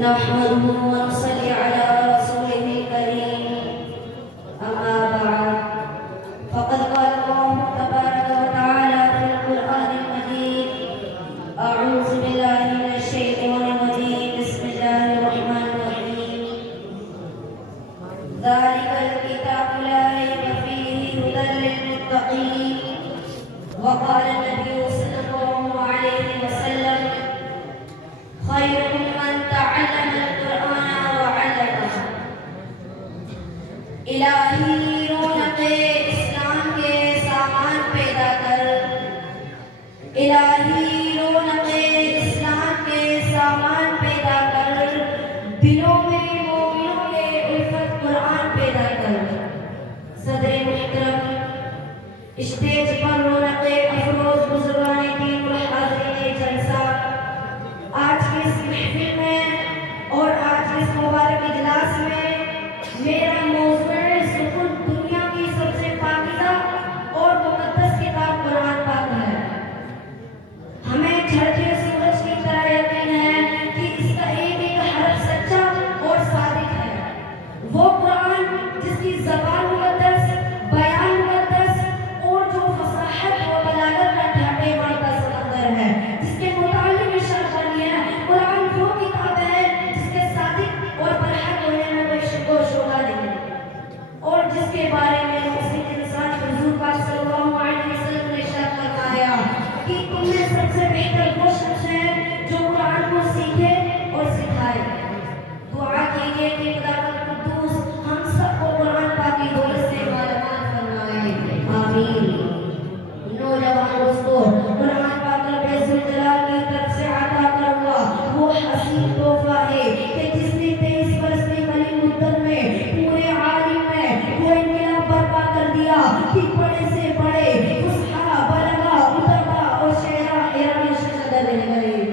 نحمده ونصلي على رسوله الكريم أما بعد فقد قال الله تبارك وتعالى في القرآن المجيد أعوذ بالله من الشيطان الرجيم بسم الله الرحمن الرحيم ذلك الكتاب لا ريب فيه هدى للمتقين وقال النبي صلى الله عليه وسلم خيركم من تعلم القرآن وعلمه. الہی رونق اسلام کے سامان پیدا کر، الہی رونق اسلام کے سامان پیدا کر، دلوں میں مومنوں کے الفت قرآن پیدا کر۔ صدر محترم، اسٹیج پر رونق افروز بزرگان دین و حاضرین جلسہ، آج کی اس محفل میں اور آج کے اس مبارک اجلاس میں میرا موضوع سکون دنیا کی سب سے پاکیزہ اور مقدس کتاب قرآن پاک ہے۔ ہمیں جھڑتے سورج کی طرح یقین ہے کہ اس کا ایک ایک حرف سچا اور صادق ہے۔ وہ قرآن جس کی زبان مقدس، بیان مقدس اور جو فصاحت و بلاغت کا ڈھاٹے مارتا سمندر ہے، جس کے متعلق ارشاد بنی ہے قرآن وہ کتاب ہے جس کے صادق اور برحق ہونے میں کوئی شک و شبہ نہیں، اور جس کے بارے میں مسلم انسان حضور پاک صلی اللہ علیہ وسلم نے ارشاد فرمایا کہ تم میں سب سے بہتر وہ شخص ہے جو قرآن کو سیکھے اور سکھائے۔ دعا کیجیے کہ خدا قدوس ہم سب کو قرآن پاک کی دولت سے مالا مال فرمائے، آمین۔ نوجوان دوستو، قرآن پاک رب ذوالجلال کی طرف سے عطا کر ہوا وہ حسین تحفہ ہے کہ جس نے 23 برس کی قلیل مدت میں پورے عالم میں وہ انقلاب برپا کر دیا کہ بڑے سے بڑے فصحا، بلغا، ادبا اور شعرا ایرانی شجر رہ گئے،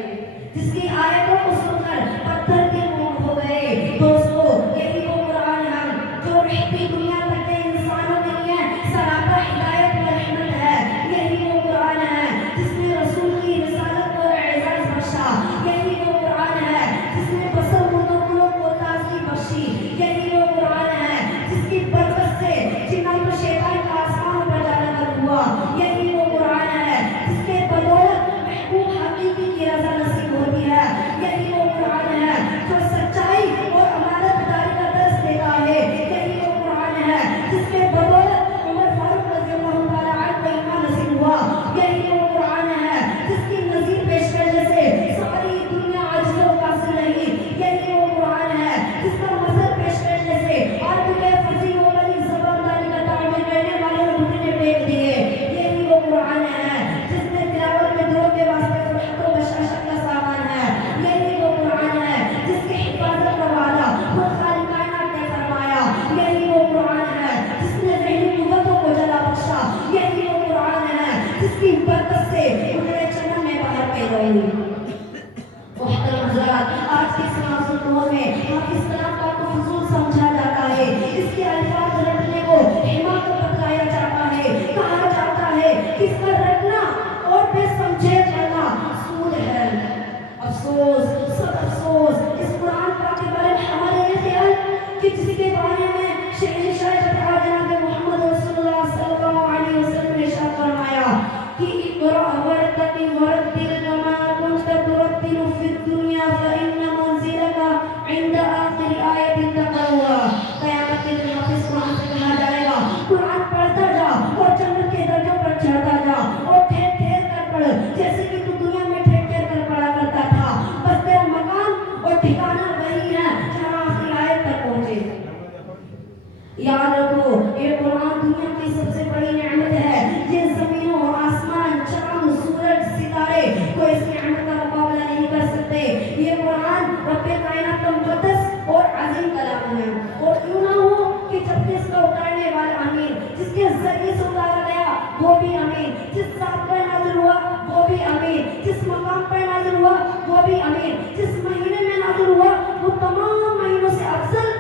جس کی آیتوں کو سن کر پتھر کے منہ ہو گئے۔ دوستو، یہی وہ قرآن ہے جو رہتی دنیا تک کے انسانوں کے لیے سراپا ہدایت و رحمت ہے۔ یہی وہ قرآن ہے جس نے رسول کی رسالت کو اعزاز بخشا۔ یہی وہ قرآن ہے جس نے بسر مدعوں کو تازگی بخشی۔ یہی وہ قرآن ہے جس کی برکت سے جنات و شیطان کا آسمانوں پر جانا بند ہوا۔ یہی وہ قرآن ہے جس کے بدولت محبوب حقیقی کی رضا نصیب ہوتی ہے۔ یہی وہ قرآن ہے جو سچائی اور امانت داری کا درس دیتا ہے۔ یہی وہ قرآن ہے جس کے بدولت عمر فاروق رضی اللہ تعالیٰ عنہ کو ایمان نصیب ہوا۔ یہی وہ قرآن ہے جس کی نظیر پیش کرنے سے ساری دنیا عاجز و کاسر رہی۔ یہی وہ قرآن ہے جس کا مثل پیش کرنے سے عرب کے فصیح و بلیغ زبانداری کا تعمیر کرنے والوں نے گھٹنے ٹیک دیے۔ یہی وہ قرآن ہے جس نے تلاوت میں دلوں کے واسطے فرحت و بشاشت کا سامان ہے۔ یہی وہ قرآن ہے جس کی حفاظت کا وعدہ خود خالق کائنات نے فرمایا۔ یہی وہ قرآن ہے جس نے ذہنی قوتوں کو جلا بخشا۔ یہی وہ قرآن ہے جس کی برکت سے اجڑے چمن میں باہر پیدا ہوئی۔ محترم حضرات، آج کے اس معصوم دور میں حافظ کلام پاک کو فضول سمجھا جاتا ہے، اس کے الفاظ رٹنے کو حماقت بتلایا جاتا ہے، کہا جاتا ہے کہ اس کا رٹنا اور بے سمجھے کرنا سود ہے۔ افسوس، سب افسوس، اس قرآن پاک کے بارے میں ہمارے یہ خیال کہ جس کے بارے میں شہنشاہ جناب محمد رسول اللہ صلی اللہ علیہ وسلم نے ارشاد فرمایا کہ اقرأ وارتقی ورتل کما كنت ترتل في الدنيا فإن منزلك عند آخر آیت تقرأ۔ قیامت کے دن حافظ قرآن سے کہا جائے گا قرآن پڑھتا جا اور جنت کے درجوں پر چڑھتا جا اور ٹھہر ٹھہر کر پڑھ، جیسے کہ تو دنیا میں ٹھہر ٹھہر کر پڑھا کرتا تھا، بس تیرا مقام اور ٹھکانہ وہی ہے جہاں آخری آیت تک پہنچے۔ یاد رکھو، یہ قرآن دنیا کی سب سے بڑی نعمت ہے۔ یہ زمین و آسمان، چاند، سورج، ستارے کوئی اس نعمت کا مقابلہ نہیں کر سکتے۔ یہ قرآن رب کائنات کا مقدس اور عظیم کلام ہے، اور یوں نہ ہو کہ جبکہ اس کا اتارنے والا امین، جس کے ذریعے سے اتارا گیا وہ بھی امین، جس ذات پر نازل ہوا وہ بھی امین، جس مقام پر نازل ہوا وہ بھی امین، جس مہینے میں نازل ہوا وہ تمام مہینوں سے افضل،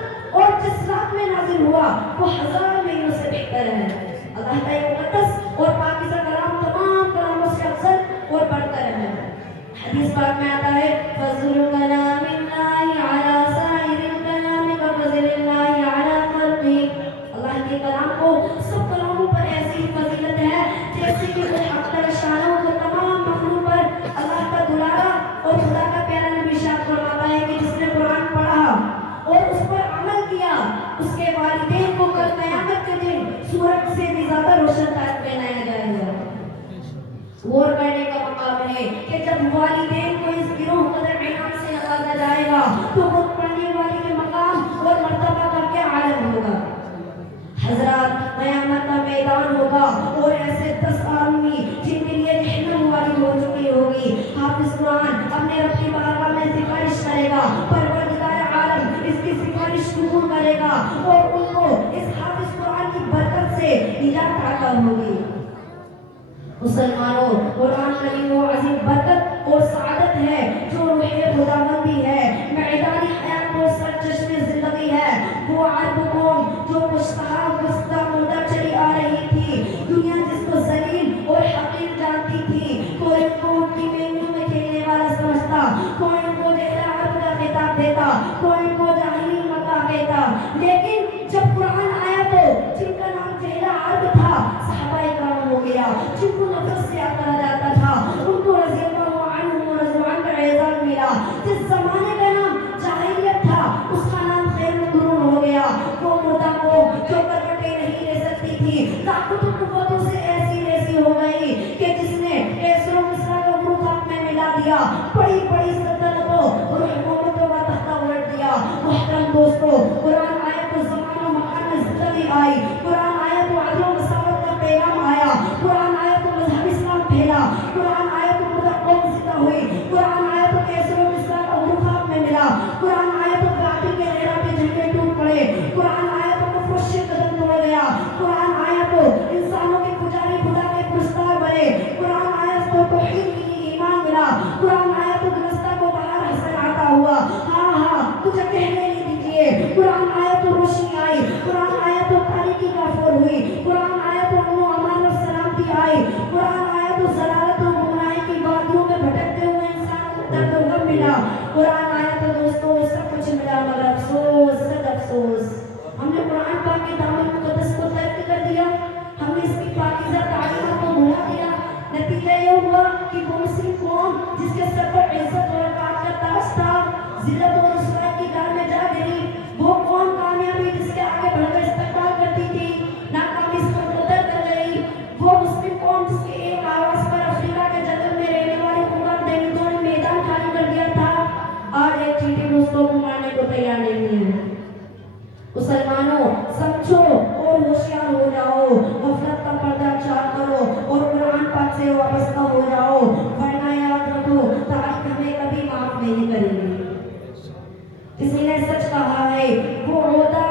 اور جس رات میں نازل ہوا وہ 1000 مہینوں سے بہتر ہے۔ اللہ کا یہ مقدس اور پاکیزہ کلام تمام کلاموں سے افضل اور برتر ہے۔ حدیث پاک میں آتا ہے فضل کلام اللہ والدین کو اس گروہ قدر انعام سے نوازا جائے گا تو خود پڑھنے والے کے مقام اور مرتبہ کا کیا عالم ہوگا. حضرات قیامت کا میدان ہوگا اور ایسے 10 آدمی جن کے لیے جہنم والی ہو چکی ہوگی. حافظ قرآن اپنے رب کی بارگاہ میں سفارش کرے گا, پروردگار عالم اس کی سفارش قبول کرے گا اور ان کو اس حافظ قرآن کی برکت سے نجات عطا ہوگی. مسلمانوں, قرآن کریم وہ عظیم برکت اور سعادت ہے جو روح خداوندی ہے, معیار حیات اور سرچشمے زندگی ہے. وہ عرب قوم جو گستہ مردہ چلی آ رہی تھی, دنیا جس کو ذلیل اور حقیر جانتی تھی, کوئی ان کو ان کی مینیوں میں کھیلنے والا سمجھتا, کوئی ان کو جہلا عرب کا خطاب دیتا, کوئی ان کو جاہلی مکہ کہتا. لیکن جب قرآن آیا تو جن کا نام جہلا عرب تھا صحابہ کرام ہو گیا, جن کو نفس سے کہا جاتا تھا ان کو رضی اللہ عنہ و رضوا عنہ کا اعزاز ملا. جس زمانے کا نام جاہلیت تھا اس کا نام خیر القرون ہو گیا. وہ مردہ کو جو کروٹیں نہیں لے سکتی تھی, طاقت و قوتوں سے ایسی ہو گئی کہ جس نے ایسر و مصر کا گروہ ہاتھ میں ملا دیا, بڑی بڑی سلطنتوں اور حکومتوں کا تختہ الٹ دیا. محترم دوستو, قرآن آیا تو زمان و مکان میں زندگی آئی, قرآن آیا تو عدل و مساوات کا پیغام آیا, قرآن آیا تو مذہب اسلام پھیلا, قرآن آیا تو مردہ قوم زندہ ہوئی, قرآن آیا تو ایسر و مصر کا گروہ ہاتھ میں ملا, قرآن آیا تو باطل کے غیراتی جھنڈے ٹوٹ پڑے, قرآن آیا تو کفر و شرک قدم توڑ گیا, قرآن آیا تو انسانوں کے پجاری خدا کے پرستار بنے, قرآن آیا تو توحید کی ایمان ملا, قرآن آیا تو گلستہ کو بہار حسن عطا ہوا. ہاں کچھ کہنے نہیں دیجیے. قرآن آیا تو روشنی آئی, قرآن آیا تو تاریکی کا فور ہوئی, قرآن آیا تو امن و امان اور سلامتی آئی, قرآن آیا تو ضلالت و گمراہی کی وادیوں میں بھٹکتے ہوئے انسان کو درد و غم ملا. قرآن آیا تو دوستو سب کچھ ملا مگر افسوس, صد افسوس, ہم نے قرآن پاک کے دامن مقدس کو ترک کر دیا, ہم نے اس کی پاکیزہ تعلیمات کو بھلا دیا. نتیجہ یہ ہوا کہ وہ مسلم قوم جس کے سر پر عزت اور وقار کا تاج تھا, ذلت اور رسوائی کی گھر میں جا گری. وہ قوم کامیابی جس کے آگے بڑھ کر استقبال کرتی تھی, ناکامی اس پر قدر کر گئی. وہ مسلم قوم جس کے ایک آواز پر افریقہ کے جنگل میں رہنے والے قوم دینتوں نے میدان خالی کر دیا تھا, آج ایک چیٹی دوستوں کو مارنے کو تیار نہیں ہے. مسلمانوں, سمجھو اور ہوشیار ہو جاؤ, غفلت کا پردہ چاک کرو اور قرآن پاک سے وابستہ ہو جاؤ, ورنہ یاد رکھو تاریخ ہمیں کبھی معاف نہیں کرے گی. کسی نے سچ کہا ہے, وہ عہدہ